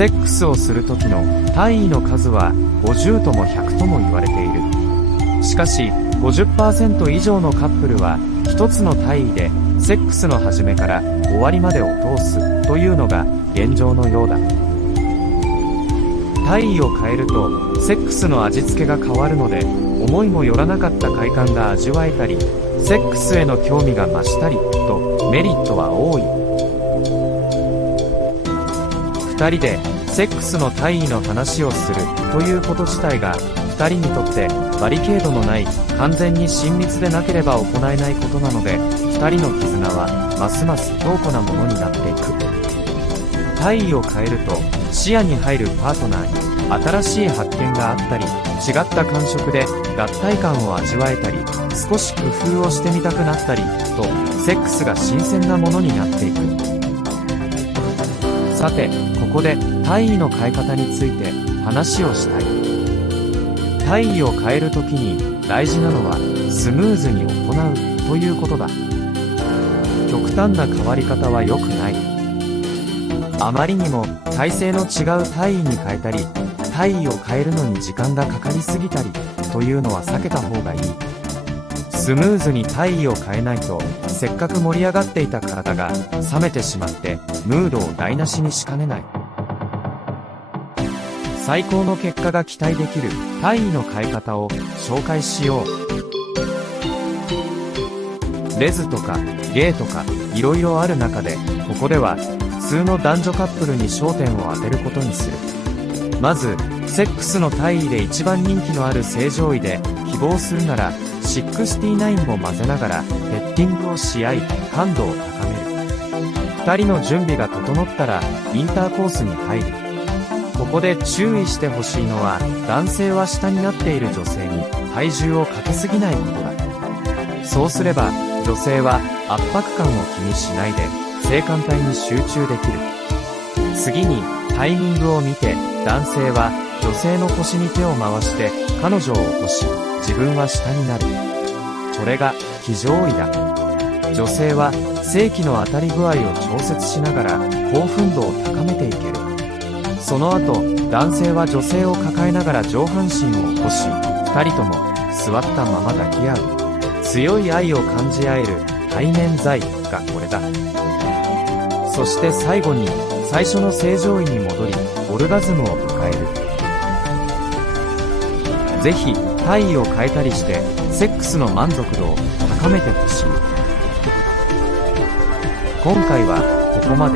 セックスをする時の体位の数は50とも100とも言われている。しかし 50% 以上のカップルは一つの体位でセックスの始めから終わりまでを通すというのが現状のようだ。体位を変えるとセックスの味付けが変わるので、思いもよらなかった快感が味わえたり、セックスへの興味が増したりとメリットは多い。2人でセックスの体位の話をするということ自体が2人にとってバリケードのない完全に親密でなければ行えないことなので、2人の絆はますます強固なものになっていく。体位を変えると視野に入るパートナーに新しい発見があったり、違った感触で合体感を味わえたり、少し工夫をしてみたくなったりと、セックスが新鮮なものになっていく。さて、ここで体位の変え方について話をしたい。体位を変えるときに大事なのはスムーズに行うということだ。極端な変わり方は良くない。あまりにも体勢の違う体位に変えたり、体位を変えるのに時間がかかりすぎたりというのは避けた方がいい。スムーズに体位を変えないと、せっかく盛り上がっていた体が冷めてしまってムードを台無しにしかねない。最高の結果が期待できる体位の変え方を紹介しよう。レズとかゲイとかいろいろある中で、ここでは普通の男女カップルに焦点を当てることにする。まずセックスの体位で一番人気のある正常位で希望するなら69も混ぜながらペッティングをし合い感度を高める。2人の準備が整ったらインターコースに入る。ここで注意してほしいのは、男性は下になっている女性に体重をかけすぎないことだ。そうすれば女性は圧迫感を気にしないで性感帯に集中できる。次にタイミングを見て、男性は女性の腰に手を回して彼女を起こし、自分は下になる。これが騎乗位だ。女性は性器の当たり具合を調節しながら興奮度を高めていける。その後、男性は女性を抱えながら上半身を起こし、2人とも座ったまま抱き合う。強い愛を感じ合える対面在がこれだ。そして最後に最初の正常位に戻り、オルガズムを迎える。ぜひ体位を変えたりしてセックスの満足度を高めてほしい。今回はここまで。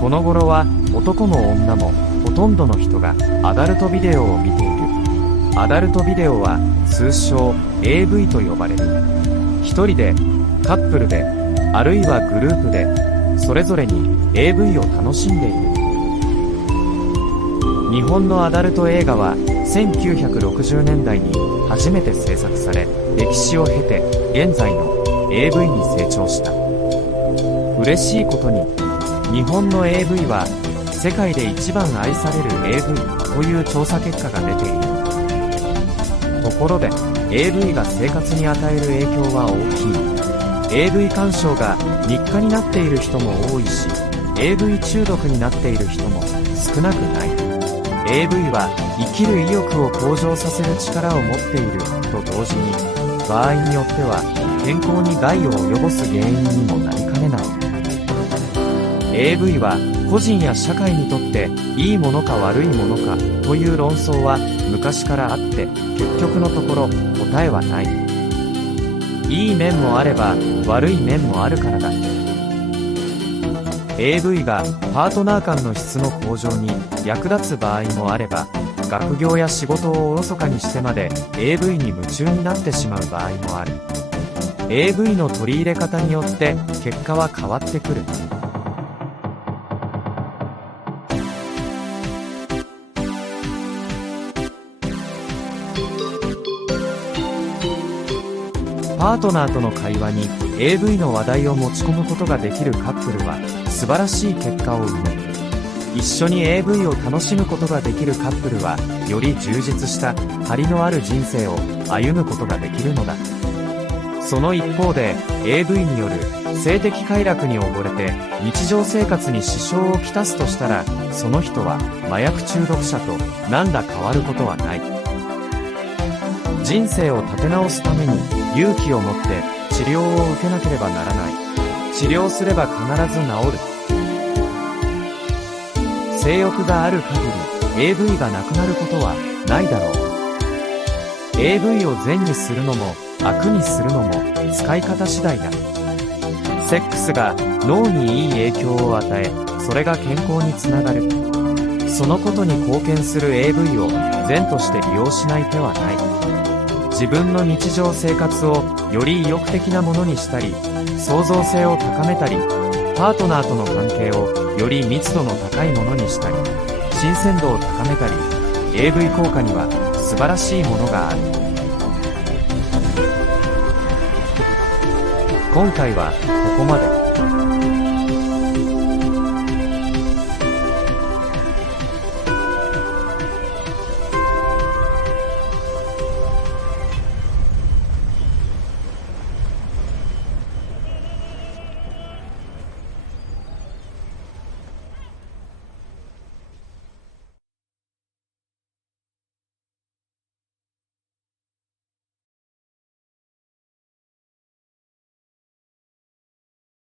この頃は男も女もほとんどの人がアダルトビデオを見ている。アダルトビデオは通称 AV と呼ばれる。一人で、カップルで、あるいはグループで、それぞれに AV を楽しんでいる。日本のアダルト映画は1960年代に初めて制作され、歴史を経て現在の AV に成長した。嬉しいことに、日本の AV は世界で一番愛される AV という調査結果が出ている。ところで AV が生活に与える影響は大きい。 AV 鑑賞が日課になっている人も多いし、 AV 中毒になっている人も少なくない。 AV は生きる意欲を向上させる力を持っていると同時に、場合によっては健康に害を及ぼす原因にもなりかねない。 AV は個人や社会にとっていいものか悪いものかという論争は昔からあって、結局のところ答えはない。いい面もあれば悪い面もあるからだ。 AV がパートナー間の質の向上に役立つ場合もあれば、学業や仕事をおろそかにしてまで AV に夢中になってしまう場合もある。 AV の取り入れ方によって結果は変わってくる。パートナーとの会話に AV の話題を持ち込むことができるカップルは素晴らしい結果を生む。一緒に AV を楽しむことができるカップルはより充実した張りのある人生を歩むことができるのだ。その一方で AV による性的快楽に溺れて日常生活に支障をきたすとしたら、その人は麻薬中毒者と何ら変わることはない。人生を立て直すために勇気を持って治療を受けなければならない。治療すれば必ず治る。性欲がある限り AV がなくなることはないだろう。 AV を善にするのも悪にするのも使い方次第だ。セックスが脳にいい影響を与え、それが健康につながる。そのことに貢献する AV を善として利用しない手はない。自分の日常生活をより意欲的なものにしたり、創造性を高めたり、パートナーとの関係をより密度の高いものにしたり、新鮮度を高めたり、AV 効果には素晴らしいものがある。今回はここまで。